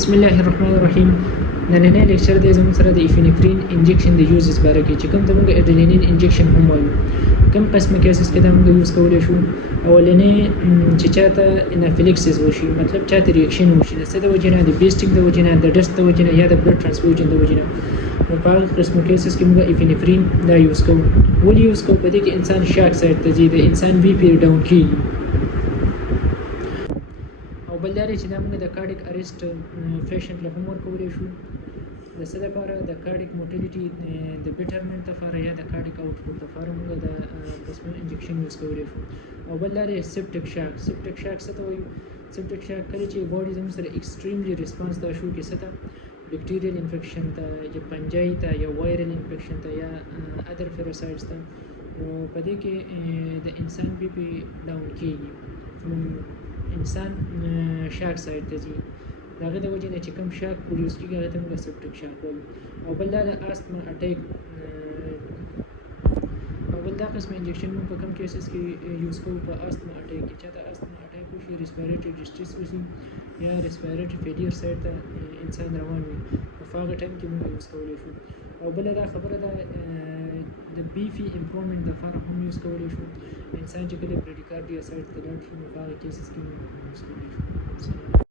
بسم الله الرحمن الرحیم. نننی لیکچر دی زموږ سره د ایفینفرین انجکشن د یوزز باره کې چې کوم ته موږ اډرینالین انجکشن هم وایو. کوم قسمه کیسز کې دا موږ یوز کولی شو. اولنی چې چاته انافیلکسس وشي، مطلب چاته ریاکشن وشي د څه د وجې نه، د بیسټینګ د وجې نه، د ډسټ د وجې نه یا د بلډ ټرانسفیوژن د وجې نه، نو په هغه قسمو کیسز کې موږ ایفینفرین دا یوز کوو. ولې یوز کوو؟ په دې کې انسان شاک سایډ ته ځي، د انسان بي پی ډاون کېږي. بل دا دی چې دا موږ د کارډیک اریسټ پیشنټ له هم ورکولی شو. د څه دپاره؟ د کارډیک موټیلیټي د بیټرمنټ دپاره یا د کارډیک آوټپوټ دپاره موږ د قسمه انجکشن یوز کولی شو. او بل دا دی سپټک شاک. سپټک شاک څه ته وایو؟ سپټک شاک کله چې باډي زموږ سره ایکسټریملی ریسپانس دا شو کې څه ته؟ بیکټیریل انفیکشن ته یا پنجای ته یا وایرل انفیکشن ته یا ادر فیروسایډز ته، نو په دې کې د انسان بي پی ډاون کېږي، انسان شاک سایډ ته ځي. د هغې د وجې نه چې کوم شاک پروډیوس کېږي هغې ته موږ سپټک شاک وایو. او بل دا د آستما اټیک، او بل دا قسم انجکشن موږ په کوم کیسز کې یوز کوو؟ په آستما اټیک کې. چاته آستما اټیک وشي، ریسپیریټري ډسټریس وشي یا ریسپیریټري فیلیر سایډ ته انسان روان وي، نو په هغه ټایم کې موږ یوز کولی شو. او بله دا خبره ده د بیفي امپرومنټ دپاره هم یوز کولی شو. انسان چې کله بریډیکارډیا سایډ ته لاړ شي نو په هغه کیسز کې موږ یوز کولی شو.